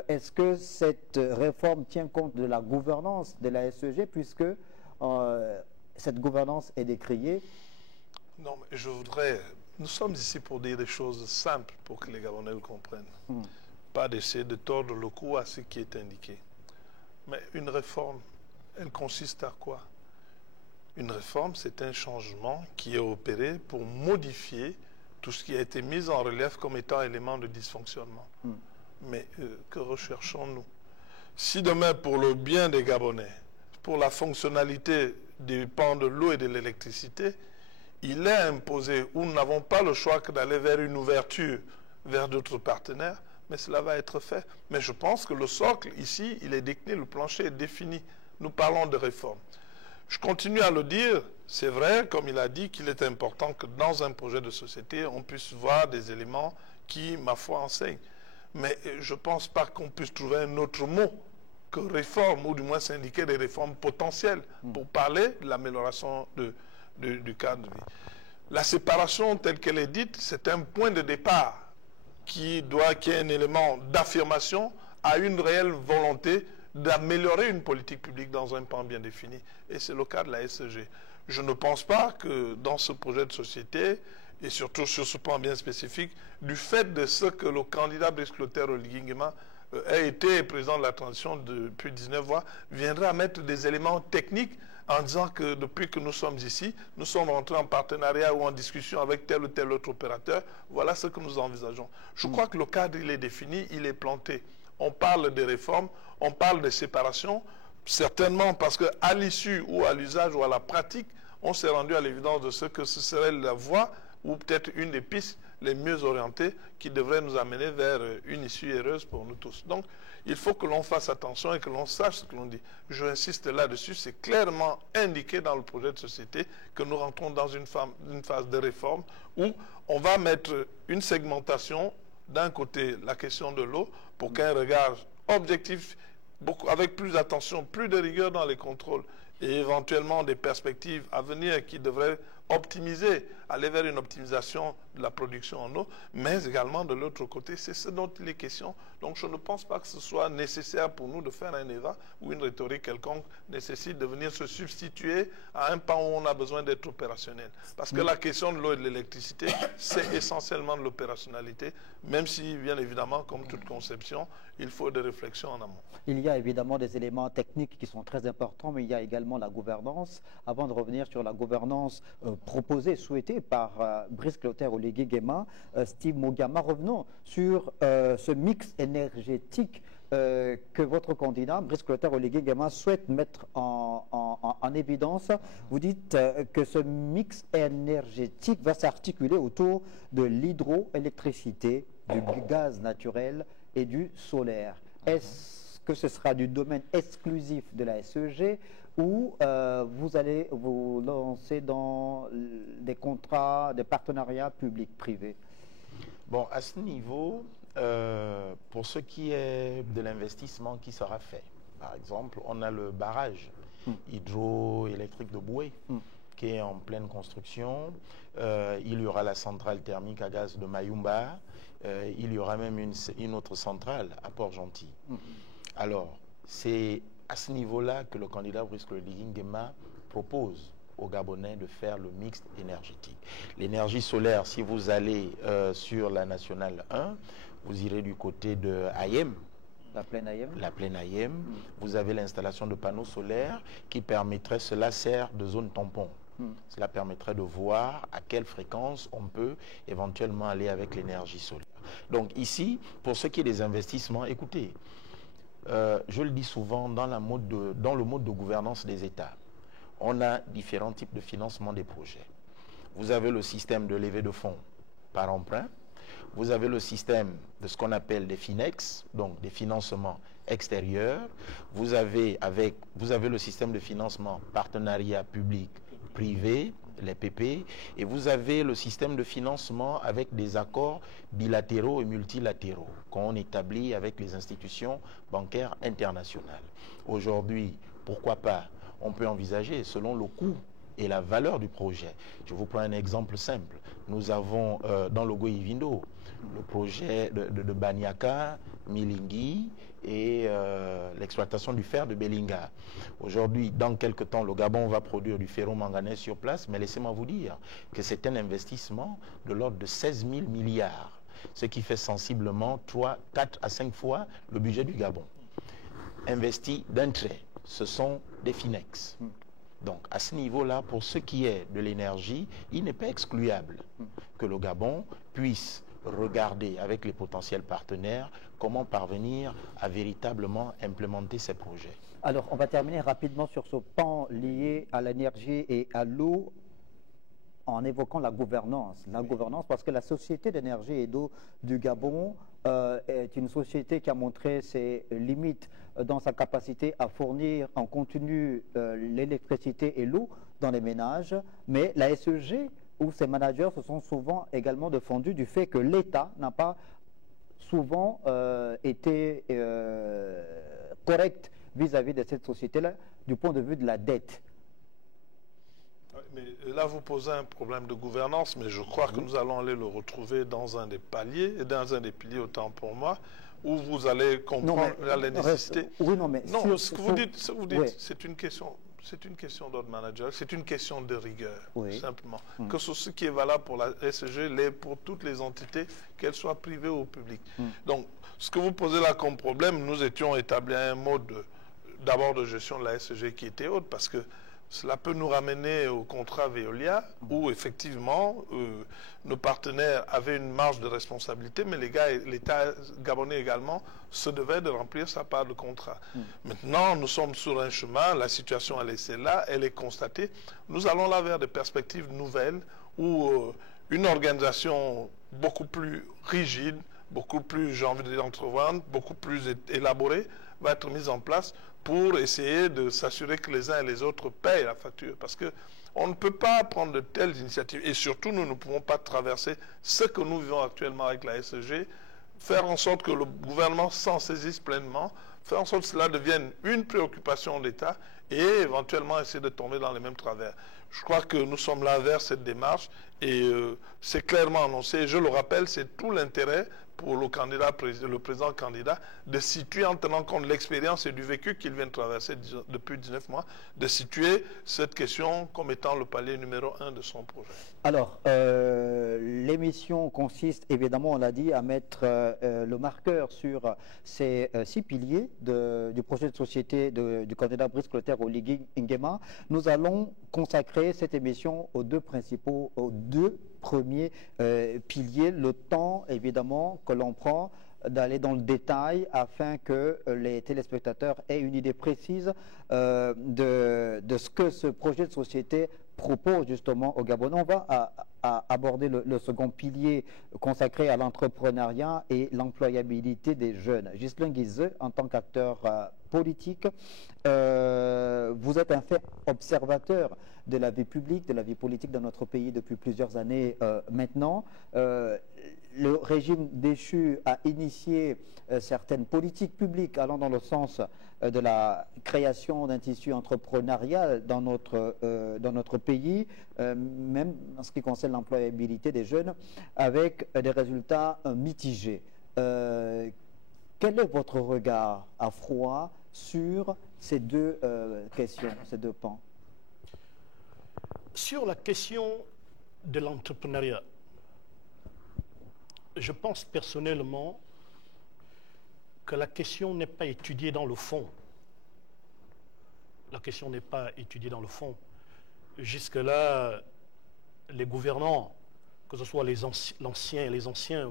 Est-ce que cette réforme tient compte de la gouvernance de la SEG, puisque cette gouvernance est décriée? Non, mais nous sommes ici pour dire des choses simples pour que les Gabonais le comprennent. Pas d'essayer de tordre le cou à ce qui est indiqué. Mais une réforme, elle consiste à quoi? Une réforme, c'est un changement qui est opéré pour modifier tout ce qui a été mis en relief comme étant élément de dysfonctionnement. Mais que recherchons-nous? Si demain, pour le bien des Gabonais, pour la fonctionnalité des pans de l'eau et de l'électricité, il est imposé, ou nous n'avons pas le choix que d'aller vers une ouverture vers d'autres partenaires, mais cela va être fait. Mais je pense que le socle, ici, il est décliné, le plancher est défini. Nous parlons de réforme. Je continue à le dire, c'est vrai, comme il a dit, qu'il est important que dans un projet de société, on puisse voir des éléments qui, ma foi, enseignent. Mais je ne pense pas qu'on puisse trouver un autre mot que réforme, ou du moins s'indiquer des réformes potentielles pour parler de l'amélioration du cadre de vie. La séparation telle qu'elle est dite, c'est un point de départ qui est un élément d'affirmation à une réelle volonté d'améliorer une politique publique dans un pan bien défini. Et c'est le cas de la SEG. Je ne pense pas que dans ce projet de société, et surtout sur ce plan bien spécifique, du fait de ce que le candidat Brice Clotaire Oligui Nguema a été président de la transition depuis 19 mois, viendra mettre des éléments techniques en disant que depuis que nous sommes ici, nous sommes rentrés en partenariat ou en discussion avec tel ou tel autre opérateur. Voilà ce que nous envisageons. Je crois que le cadre, il est défini, il est planté. On parle de réformes, on parle de séparation, certainement parce qu'à l'issue ou à l'usage ou à la pratique, on s'est rendu à l'évidence de ce que ce serait la voie ou peut-être une des pistes les mieux orientées qui devrait nous amener vers une issue heureuse pour nous tous. Donc, il faut que l'on fasse attention et que l'on sache ce que l'on dit. Je insiste là-dessus, c'est clairement indiqué dans le projet de société que nous rentrons dans une phase de réforme où on va mettre une segmentation, d'un côté la question de l'eau, pour qu'un regard objectif, avec plus d'attention, plus de rigueur dans les contrôles et éventuellement des perspectives à venir qui devraient optimiser, aller vers une optimisation de la production en eau, mais également de l'autre côté, c'est ce dont il est question. Donc je ne pense pas que ce soit nécessaire pour nous de faire un EVA ou une rhétorique quelconque nécessite de venir se substituer à un pan où on a besoin d'être opérationnel. Parce que la question de l'eau et de l'électricité, c'est essentiellement de l'opérationnalité, même si, bien évidemment, comme toute conception, il faut des réflexions en amont. Il y a évidemment des éléments techniques qui sont très importants, mais il y a également la gouvernance. Avant de revenir sur la gouvernance proposée, souhaitée par Brice Clotaire Oligui Nguema, Steve Mogama, revenons sur ce mix énergétique que votre candidat, Brice Clotaire Oligui Nguema, souhaite mettre en évidence. Vous dites que ce mix énergétique va s'articuler autour de l'hydroélectricité, du gaz naturel et du solaire. Est-ce que ce sera du domaine exclusif de la SEG ou vous allez vous lancer dans des contrats, des partenariats publics-privés? Bon, à ce niveau, pour ce qui est de l'investissement qui sera fait, par exemple, on a le barrage hydroélectrique de Boué qui est en pleine construction. Il y aura la centrale thermique à gaz de Mayumba. Il y aura même une autre centrale à Port-Gentil. Alors, c'est à ce niveau-là que le candidat Brice Oligui Nguema propose aux Gabonais de faire le mix énergétique. L'énergie solaire, si vous allez sur la nationale 1, vous irez du côté de Ayem. La plaine Ayem. La plaine Ayem. Vous avez l'installation de panneaux solaires qui permettrait, cela sert de zone tampon. Cela permettrait de voir à quelle fréquence on peut éventuellement aller avec l'énergie solaire. Donc ici, pour ce qui est des investissements, écoutez, je le dis souvent, dans le mode de gouvernance des États, on a différents types de financement des projets. Vous avez le système de levée de fonds par emprunt. Vous avez le système de ce qu'on appelle des FINEX, donc des financements extérieurs. Vous avez le système de financement partenariat public-privé, les PP, et vous avez le système de financement avec des accords bilatéraux et multilatéraux qu'on établit avec les institutions bancaires internationales. Aujourd'hui, pourquoi pas, on peut envisager, selon le coût et la valeur du projet. Je vous prends un exemple simple. Nous avons dans le Goïvindo le projet de Banyaka, Milingui et l'exploitation du fer de Belinga. Aujourd'hui, dans quelques temps, le Gabon va produire du ferro-manganèse sur place, mais laissez-moi vous dire que c'est un investissement de l'ordre de 16 000 milliards, ce qui fait sensiblement 3, 4 à 5 fois le budget du Gabon. Investi d'un trait, ce sont des FINEX. Donc à ce niveau-là, pour ce qui est de l'énergie, il n'est pas excluable que le Gabon puisse regarder avec les potentiels partenaires comment parvenir à véritablement implémenter ces projets. Alors, on va terminer rapidement sur ce pan lié à l'énergie et à l'eau en évoquant la gouvernance. La gouvernance, parce que la Société d'énergie et d'eau du Gabon est une société qui a montré ses limites dans sa capacité à fournir en continu l'électricité et l'eau dans les ménages, mais la SEG où ses managers se sont souvent également défendus du fait que l'État n'a pas souvent été correct vis-à-vis de cette société-là du point de vue de la dette. Mais là, vous posez un problème de gouvernance, mais je crois que nous allons aller le retrouver dans un des piliers, autant pour moi, où vous allez comprendre la nécessité. Ce que vous dites, oui. c'est une question d'ordre manager, c'est une question de rigueur, simplement. Que ce qui est valable pour la SEG l'est pour toutes les entités, qu'elles soient privées ou publiques. Donc, ce que vous posez là comme problème, nous étions établis à un mode d'abord de gestion de la SEG qui était haute, parce que cela peut nous ramener au contrat Veolia, où effectivement nos partenaires avaient une marge de responsabilité, mais l'État gabonais également se devait de remplir sa part de contrat. Maintenant, nous sommes sur un chemin, la situation elle est là, elle est constatée. Nous allons là vers des perspectives nouvelles où une organisation beaucoup plus rigide, beaucoup plus, j'ai envie de dire, entrevoyante, beaucoup plus élaborée va être mise en place pour essayer de s'assurer que les uns et les autres payent la facture. Parce qu'on ne peut pas prendre de telles initiatives. Et surtout, nous ne pouvons pas traverser ce que nous vivons actuellement avec la SEG, faire en sorte que le gouvernement s'en saisisse pleinement, faire en sorte que cela devienne une préoccupation de l'État et éventuellement essayer de tomber dans les mêmes travers. Je crois que nous sommes là vers cette démarche et c'est clairement annoncé. Je le rappelle, c'est tout l'intérêt pour le président candidat, de situer, en tenant compte de l'expérience et du vécu qu'il vient de traverser depuis 19 mois, de situer cette question comme étant le palier numéro 1 de son projet. Alors, l'émission consiste, évidemment, on l'a dit, à mettre le marqueur sur ces 6 piliers du projet de société du candidat Brice Clotaire Oligui Nguema. Nous allons consacrer cette émission aux deux premiers piliers, le temps, évidemment, que l'on prend d'aller dans le détail afin que les téléspectateurs aient une idée précise de ce que ce projet de société propose justement au Gabon. On va aborder le second pilier consacré à l'entrepreneuriat et l'employabilité des jeunes. Ghislain Guizeux, en tant qu'acteur politique, vous êtes un fait observateur de la vie publique, de la vie politique dans notre pays depuis plusieurs années maintenant. Le régime déchu a initié certaines politiques publiques allant dans le sens de la création d'un tissu entrepreneurial dans notre pays, même en ce qui concerne l'employabilité des jeunes, avec des résultats mitigés. Quel est votre regard à froid sur ces deux questions, ces deux pans? Sur la question de l'entrepreneuriat, je pense personnellement que la question n'est pas étudiée dans le fond. La question n'est pas étudiée dans le fond. Jusque-là, les gouvernants, que ce soit les anciens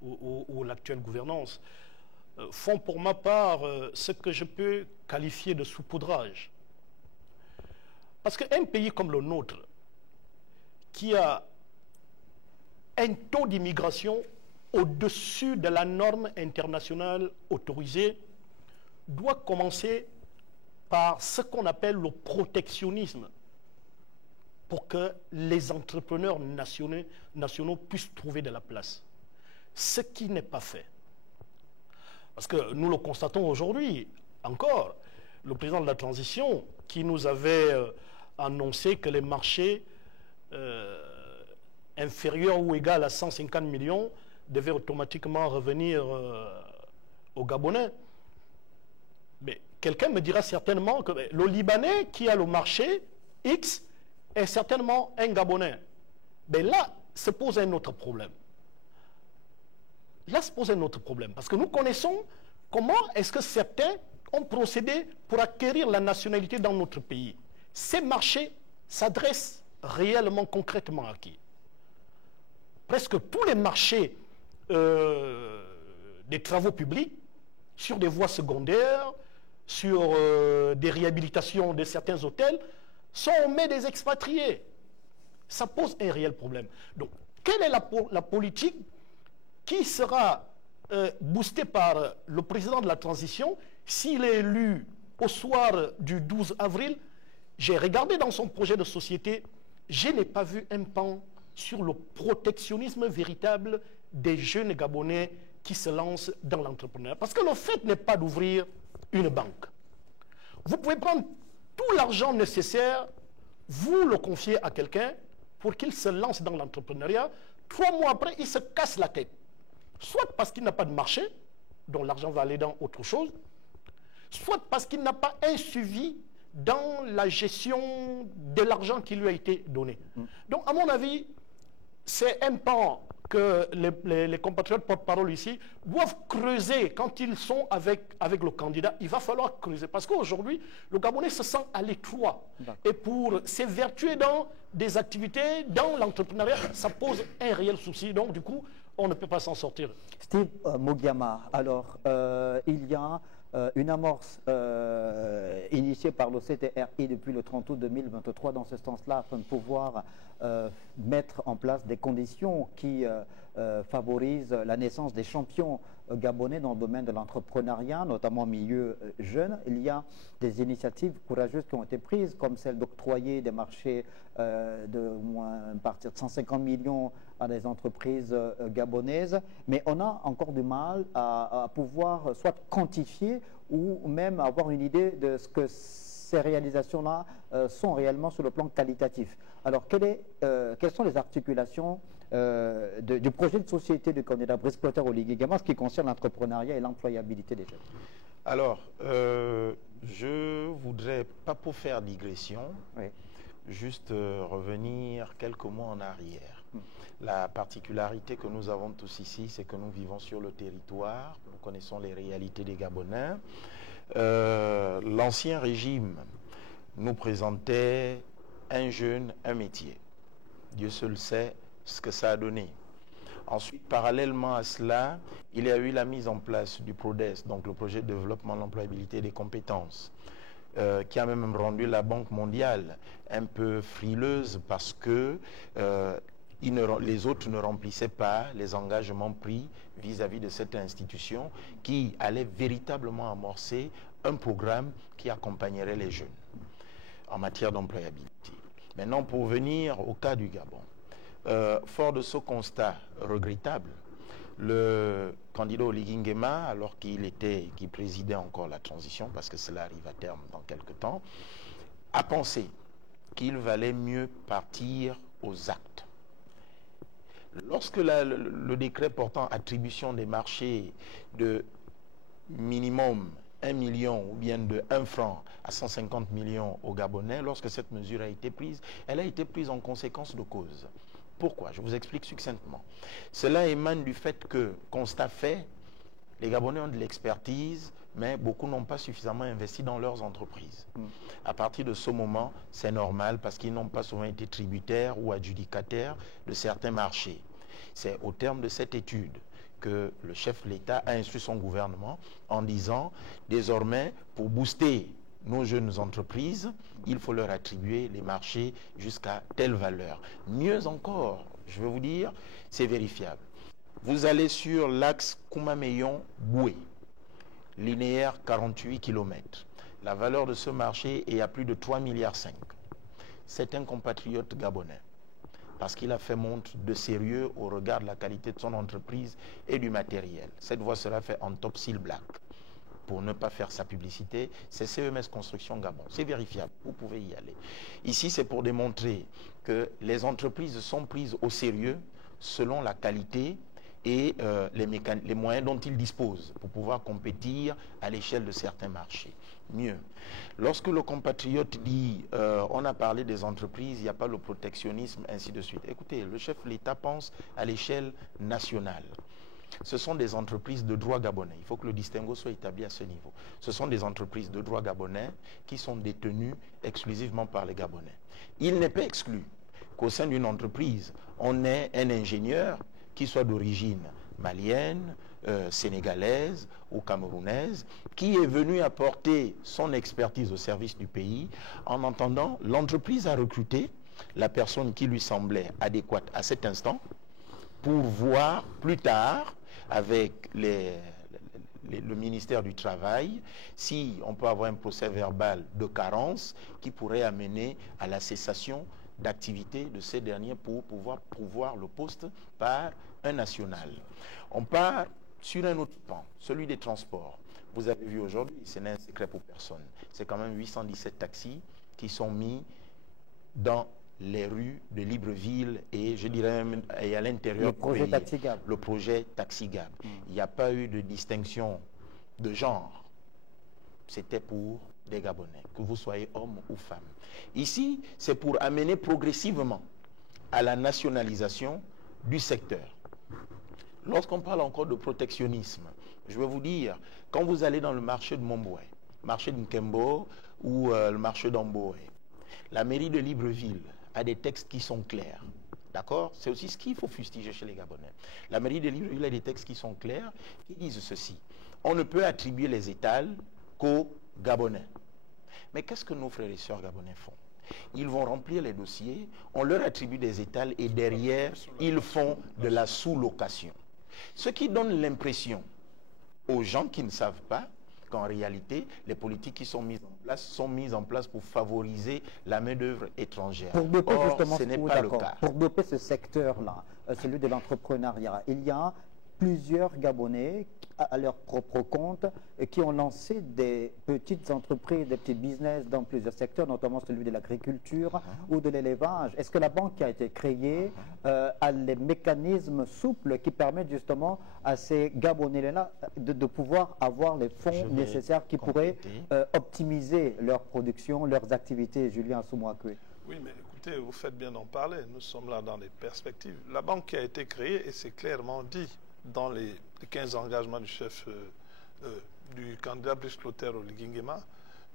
ou l'actuelle gouvernance, font pour ma part ce que je peux qualifier de saupoudrage. Parce qu'un pays comme le nôtre, qui a un taux d'immigration au-dessus de la norme internationale autorisée, doit commencer par ce qu'on appelle le protectionnisme pour que les entrepreneurs nationaux puissent trouver de la place. Ce qui n'est pas fait. Parce que nous le constatons aujourd'hui, encore, le président de la transition qui nous avait annoncé que les marchés inférieurs ou égaux à 150 millions devaient automatiquement revenir aux Gabonais. Mais quelqu'un me dira certainement que le Libanais qui a le marché X est certainement un Gabonais. Mais là, se pose un autre problème. Là se pose un autre problème. Parce que nous connaissons comment est-ce que certains ont procédé pour acquérir la nationalité dans notre pays. ces marchés s'adressent réellement, concrètement à qui? Presque tous les marchés des travaux publics, sur des voies secondaires, sur des réhabilitations de certains hôtels, sont aux mains des expatriés. Ça pose un réel problème. Donc, quelle est la politique qui sera boostée par le président de la transition s'il est élu au soir du 12 avril? J'ai regardé dans son projet de société, je n'ai pas vu un pan sur le protectionnisme véritable des jeunes Gabonais qui se lancent dans l'entrepreneuriat. Parce que le fait n'est pas d'ouvrir une banque. Vous pouvez prendre tout l'argent nécessaire, vous le confier à quelqu'un pour qu'il se lance dans l'entrepreneuriat. 3 mois après, il se casse la tête. Soit parce qu'il n'a pas de marché, dont l'argent va aller dans autre chose, soit parce qu'il n'a pas un suivi dans la gestion de l'argent qui lui a été donné. Donc, à mon avis, c'est un pan que les compatriotes porte-parole ici doivent creuser quand ils sont avec le candidat. Il va falloir creuser. Parce qu'aujourd'hui, le Gabonais se sent à l'étroit. Et pour s'évertuer dans des activités, dans l'entrepreneuriat, ça pose un réel souci. Donc, du coup, on ne peut pas s'en sortir. Steve Mugiama, alors, il y a une amorce initiée par le CTRI depuis le 30 août 2023 dans ce sens-là, afin de pouvoir mettre en place des conditions qui favorisent la naissance des champions gabonais dans le domaine de l'entrepreneuriat, notamment au milieu jeune. Il y a des initiatives courageuses qui ont été prises, comme celle d'octroyer des marchés de moins à partir de 150 millions à des entreprises gabonaises, mais on a encore du mal à pouvoir soit quantifier ou même avoir une idée de ce que ces réalisations-là sont réellement sur le plan qualitatif. Alors, quelles sont les articulations du projet de société du candidat Brice Clotaire Oligui Nguema en ce qui concerne l'entrepreneuriat et l'employabilité des jeunes? Alors, je voudrais, pas pour faire digression, oui, juste revenir quelques mois en arrière. La particularité que nous avons tous ici, c'est que nous vivons sur le territoire, nous connaissons les réalités des Gabonais. L'ancien régime nous présentait un jeune, un métier. Dieu seul sait ce que ça a donné. Ensuite, parallèlement à cela, il y a eu la mise en place du PRODES, donc le projet de développement de l'employabilité et des compétences, qui a même rendu la Banque mondiale un peu frileuse parce que les autres ne remplissaient pas les engagements pris vis-à-vis de cette institution qui allait véritablement amorcer un programme qui accompagnerait les jeunes en matière d'employabilité. Maintenant, pour venir au cas du Gabon, fort de ce constat regrettable, le candidat Oligui Nguema, alors qu'il présidait encore la transition, parce que cela arrive à terme dans quelques temps, a pensé qu'il valait mieux partir aux actes. Lorsque le décret portant attribution des marchés de minimum 1 million ou bien de 1 franc à 150 millions aux Gabonais, lorsque cette mesure a été prise, elle a été prise en conséquence de cause. Pourquoi? Je vous explique succinctement. Cela émane du fait que, constat fait, les Gabonais ont de l'expertise, mais beaucoup n'ont pas suffisamment investi dans leurs entreprises. À partir de ce moment, c'est normal parce qu'ils n'ont pas souvent été tributaires ou adjudicataires de certains marchés. C'est au terme de cette étude que le chef de l'État a instruit son gouvernement en disant, désormais, pour booster nos jeunes entreprises, il faut leur attribuer les marchés jusqu'à telle valeur. Mieux encore, je veux vous dire, c'est vérifiable. Vous allez sur l'axe Koumameyon-Boué, linéaire 48 km. La valeur de ce marché est à plus de 3,5 milliards. C'est un compatriote gabonais, parce qu'il a fait montre de sérieux au regard de la qualité de son entreprise et du matériel. Cette voie sera faite en top seal black. Pour ne pas faire sa publicité, c'est CEMS Construction Gabon. C'est vérifiable, vous pouvez y aller. Ici, c'est pour démontrer que les entreprises sont prises au sérieux selon la qualité et les moyens dont ils disposent pour pouvoir compétir à l'échelle de certains marchés. Mieux, lorsque le compatriote dit on a parlé des entreprises, il n'y a pas le protectionnisme, ainsi de suite. Écoutez, le chef de l'État pense à l'échelle nationale. ce sont des entreprises de droit gabonais. Il faut que le distinguo soit établi à ce niveau. Ce sont des entreprises de droit gabonais qui sont détenues exclusivement par les Gabonais. Il n'est pas exclu qu'au sein d'une entreprise, on ait un ingénieur qui soit d'origine malienne, sénégalaise ou camerounaise, qui est venu apporter son expertise au service du pays. En entendant, l'entreprise a recruté la personne qui lui semblait adéquate à cet instant pour voir plus tard avec le ministère du Travail si on peut avoir un procès verbal de carence qui pourrait amener à la cessation d'activité de ces derniers pour pouvoir pourvoir le poste par un national. On part sur un autre pan, celui des transports. Vous avez vu aujourd'hui, ce n'est un secret pour personne, c'est quand même 817 taxis qui sont mis dans les rues de Libreville et je dirais même et à l'intérieur le projet Taxigab. Le projet Taxigab. Il n'y a pas eu de distinction de genre. C'était pour des Gabonais, que vous soyez homme ou femme. Ici, c'est pour amener progressivement à la nationalisation du secteur. Lorsqu'on parle encore de protectionnisme, je vais vous dire, quand vous allez dans le marché de Momboué, marché de Nkembo ou le marché d'Amboé, la mairie de Libreville a des textes qui sont clairs. D'accord? C'est aussi ce qu'il faut fustiger chez les Gabonais. La mairie de Libreville a des textes qui sont clairs, qui disent ceci. On ne peut attribuer les étals qu'aux Gabonais. Mais qu'est-ce que nos frères et sœurs gabonais font? Ils vont remplir les dossiers, on leur attribue des étals et derrière, ils font de la sous-location. Ce qui donne l'impression aux gens qui ne savent pas qu'en réalité, les politiques qui sont mises en place pour favoriser la main-d'œuvre étrangère. Pour doper Or, justement, ce n'est pas le cas. Pour doper ce secteur-là, celui de l'entrepreneuriat, il y a plusieurs Gabonais à leur propre compte qui ont lancé des petites entreprises, des petits business dans plusieurs secteurs, notamment celui de l'agriculture ou de l'élevage. Est-ce que la banque qui a été créée a les mécanismes souples qui permettent justement à ces Gabonais-là de pouvoir avoir les fonds nécessaires qui pourraient optimiser leur production, leurs activités, Julien Soumouakwe? Oui, mais écoutez, vous faites bien d'en parler. Nous sommes là dans les perspectives. La banque qui a été créée, et c'est clairement dit dans les 15 engagements du chef du candidat Brice Clotaire Oligui Nguema,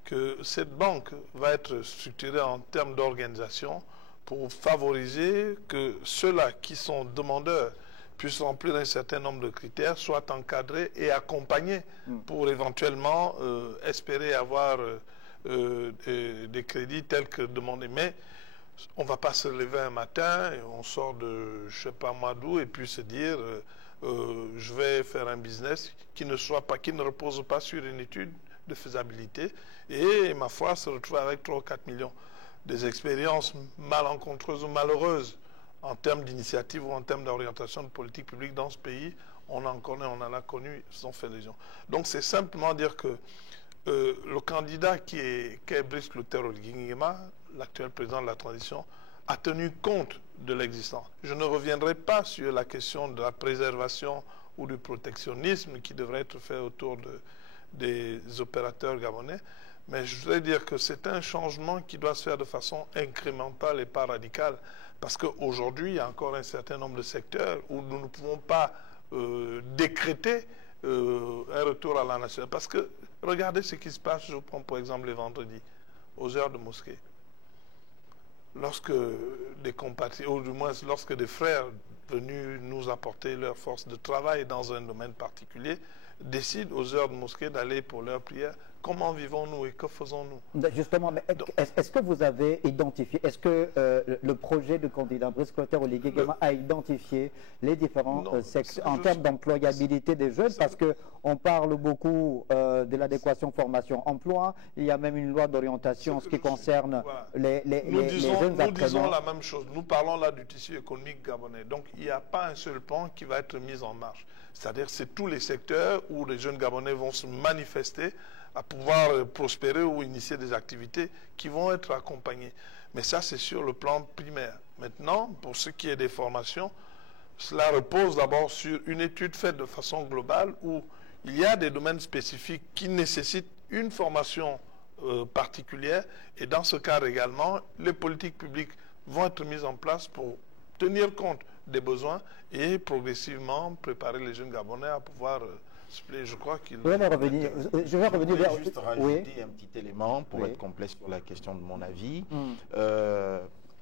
que cette banque va être structurée en termes d'organisation pour favoriser que ceux-là qui sont demandeurs puissent remplir un certain nombre de critères, soient encadrés et accompagnés pour éventuellement espérer avoir des crédits tels que demandés. Mais on ne va pas se lever un matin et on sort de je ne sais pas moi d'où et puis se dire je vais faire un business qui ne repose pas sur une étude de faisabilité et ma foi se retrouve avec 3 ou 4 millions. Des expériences malencontreuses ou malheureuses en termes d'initiative ou en termes d'orientation de politique publique dans ce pays, on en connaît, on en a connu, ils ont fait légion. Donc c'est simplement dire que le candidat qui est Brice Clotaire Oligui Nguema, l'actuel président de la transition, a tenu compte de l'existant. Je ne reviendrai pas sur la question de la préservation ou du protectionnisme qui devrait être fait autour des opérateurs gabonais, mais je voudrais dire que c'est un changement qui doit se faire de façon incrémentale et pas radicale, parce qu'aujourd'hui, il y a encore un certain nombre de secteurs où nous ne pouvons pas décréter un retour à la nation. Parce que regardez ce qui se passe, je prends pour exemple les vendredis, aux heures de mosquée. Lorsque des compatriotes, ou du moins lorsque des frères venus nous apporter leur force de travail dans un domaine particulier, décident aux heures de mosquée d'aller pour leur prière, comment vivons-nous et que faisons-nous? Justement, est-ce que vous avez identifié, est-ce que le projet de candidat Brice Clotaire Oligui Nguema a identifié les différents secteurs en termes d'employabilité des jeunes? Parce qu'on parle beaucoup de l'adéquation formation-emploi, il y a même une loi d'orientation en ce qui concerne les jeunes apprenants. Nous disons la même chose, nous parlons là du tissu économique gabonais, donc il n'y a pas un seul pan qui va être mis en marche. C'est-à-dire c'est tous les secteurs où les jeunes Gabonais vont se manifester à pouvoir prospérer ou initier des activités qui vont être accompagnées. Mais ça, c'est sur le plan primaire. Maintenant, pour ce qui est des formations, cela repose d'abord sur une étude faite de façon globale où il y a des domaines spécifiques qui nécessitent une formation particulière. Et dans ce cadre également, les politiques publiques vont être mises en place pour tenir compte des besoins et progressivement préparer les jeunes Gabonais à pouvoir suppléer. Je crois qu'il... Je vais revenir vers... Juste rajouter un petit élément pour être complet sur la question de mon avis.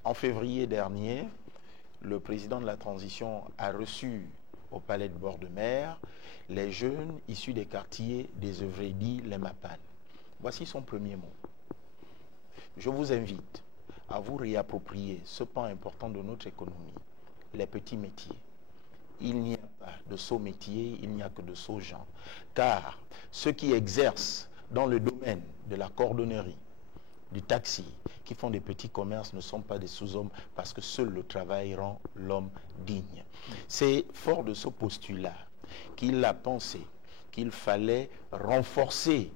En février dernier, le président de la transition a reçu au palais de bord de mer les jeunes issus des quartiers désœuvrés dits les Mapan. Voici son premier mot. Je vous invite à vous réapproprier ce pan important de notre économie, les petits métiers. Il n'y a pas de sots métiers, il n'y a que de sots gens. Car ceux qui exercent dans le domaine de la cordonnerie, du taxi, qui font des petits commerces ne sont pas des sous-hommes parce que seul le travail rend l'homme digne. C'est fort de ce postulat qu'il a pensé qu'il fallait renforcer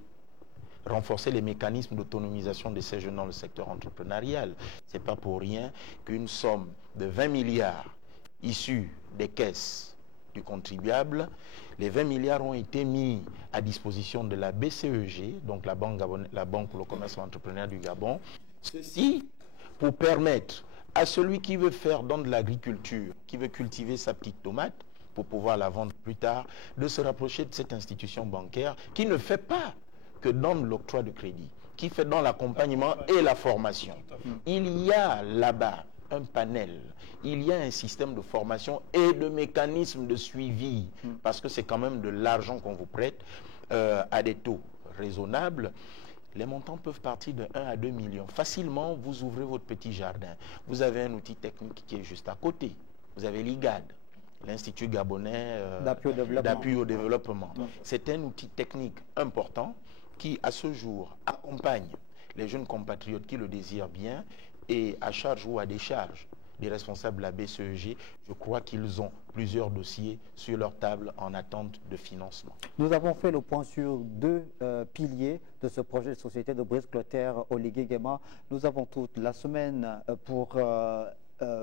les mécanismes d'autonomisation de ces jeunes dans le secteur entrepreneurial. Ce n'est pas pour rien qu'une somme de 20 milliards issue des caisses du contribuable, les 20 milliards ont été mis à disposition de la BCEG, donc la Banque pour le commerce et l'entrepreneuriat du Gabon. Ceci pour permettre à celui qui veut faire dans de l'agriculture, qui veut cultiver sa petite tomate, pour pouvoir la vendre plus tard, de se rapprocher de cette institution bancaire qui ne fait pas que dans l'octroi de crédit, qui fait dans l'accompagnement et la formation. Il y a là-bas un panel, il y a un système de formation et de mécanismes de suivi, parce que c'est quand même de l'argent qu'on vous prête à des taux raisonnables. Les montants peuvent partir de 1 à 2 millions. Facilement, vous ouvrez votre petit jardin. Vous avez un outil technique qui est juste à côté. Vous avez l'IGAD, l'Institut gabonais d'appui au développement. C'est un outil technique important qui, à ce jour, accompagne les jeunes compatriotes qui le désirent bien, et à charge ou à décharge des responsables de la BCEG, je crois qu'ils ont plusieurs dossiers sur leur table en attente de financement. Nous avons fait le point sur deux piliers de ce projet de société de Brice Clotaire Oligui Nguema. Nous avons toute la semaine pour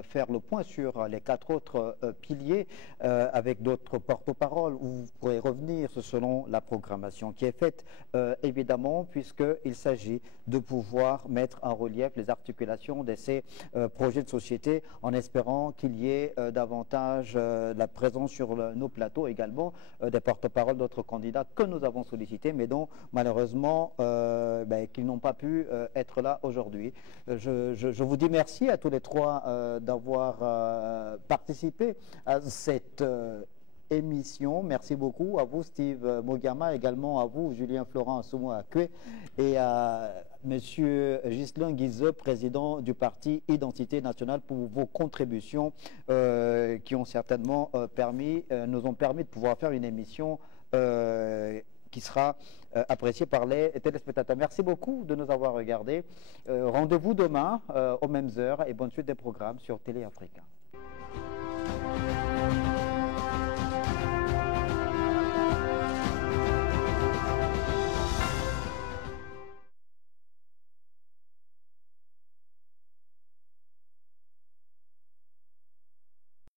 faire le point sur les 4 autres piliers avec d'autres porte-paroles où vous pourrez revenir selon la programmation qui est faite, évidemment, puisqu'il s'agit de pouvoir mettre en relief les articulations de ces projets de société en espérant qu'il y ait davantage la présence sur nos plateaux également des porte-paroles d'autres candidats que nous avons sollicités mais dont malheureusement qui n'ont pas pu être là aujourd'hui. Je vous dis merci à tous les trois d'avoir participé à cette émission. Merci beaucoup à vous Steve Mogama, également à vous Julien Florent Assoumo-Akwe et à Monsieur Ghislain Guizeux, président du parti Identité Nationale, pour vos contributions qui ont certainement nous ont permis de pouvoir faire une émission qui sera apprécié par les téléspectateurs. Merci beaucoup de nous avoir regardés. Rendez-vous demain aux mêmes heures et bonne suite des programmes sur Télé Africa.